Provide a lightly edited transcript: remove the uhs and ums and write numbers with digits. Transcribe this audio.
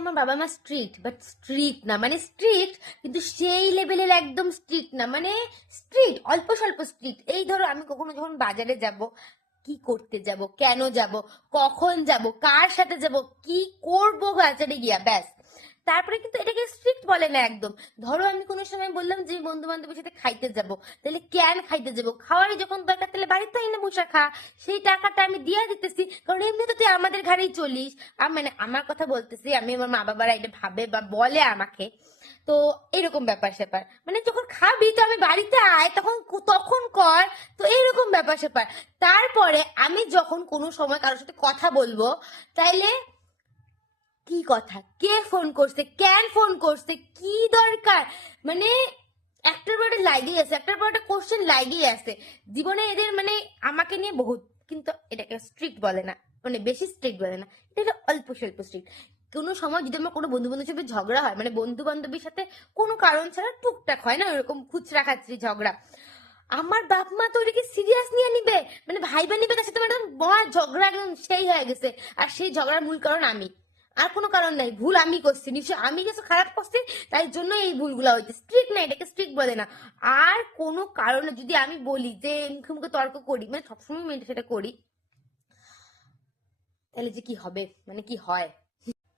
আমার বাবা মা স্ট্রিক্ট, বাট স্ট্রিক্ট না, মানে স্ট্রিক্ট কিন্তু সেই লেভেলের একদম স্ট্রিক্ট না, মানে স্ট্রিক্ট অল্প স্বল্প স্ট্রিক্ট। এই ধরো আমি কখনো যখন বাজারে যাব, কি করতে যাব, কেন যাব, কখন যাব, কার সাথে যাব, কি করব বাজারে গিয়া, ব্যাস। তারপরে কিন্তু এটাকে স্ট্রিক্ট বলে না একদম। ধরো আমি কোনো সময় বললাম যে বন্ধু বান্ধবের সাথে খাইতে যাব, তাহলে কেন খাইতে যাব, খাওয়ারই যখন দরকার তাহলে বাড়িতে এনে বসে খা, সেই টাকাটা আমি দিয়ে দিতেছি, কারণ এমনি তো তুই আমাদের ঘরেই চলিস। মানে আমার কথা বলতেছি, আমি আমার মা বাবারা এটা ভাবে বা বলে আমাকে। তো এরকম ব্যাপার স্যাপার, মানে যখন খাবি তো আমি বাড়িতে আয়, তখন তখন কর। তো এইরকম ব্যাপার স্যাপার। তারপরে আমি যখন কোনো সময় কারোর সাথে কথা বলবো, তাইলে কি কথা, কে ফোন করছে, কেন ফোন করছে, কি দরকার, মানে একটার পর একটা লাগেই আছে, একটার পর একটা কোশ্চেন লাগেই আছে জীবনে এদের। মানে আমাকে নিয়ে বহুত, কিন্তু এটাকে স্ট্রিক্ট বলে না, মানে বেশি স্ট্রিক্ট বলে না, এটা অল্প স্বল্প স্ট্রিক্ট। কোনো সময় যদি আমার কোনো বন্ধু বান্ধবের সাথে ঝগড়া হয়, মানে বন্ধু বান্ধবীর সাথে কোনো কারণ ছাড়া টুকটাক হয় না ওরকম খুচরা খাচরি ঝগড়া, আমার বাপ মা তো ওটাকে সিরিয়াস নিয়ে নিবে, মানে ভাইবা নিবে, তার সাথে একদম বড় ঝগড়া একদম সেই হয়ে গেছে। আর সেই ঝগড়ার মূল কারণ আমি, আর কোনো কারণ নাই, ভুল আমি করছি, নিশ্চয় আমি কিছু খারাপ করছি, তাই জন্য এই ভুলগুলো হয়েছে। স্ট্রিক্ট না, এটাকে স্ট্রিক্ট বলে না। আর কোনো কারণে যদি আমি বলি যে মুখে মুখে তর্ক করি, মানে সবসময় মেয়েটা সেটা করি, তাহলে যে কি হবে, মানে কি হয়।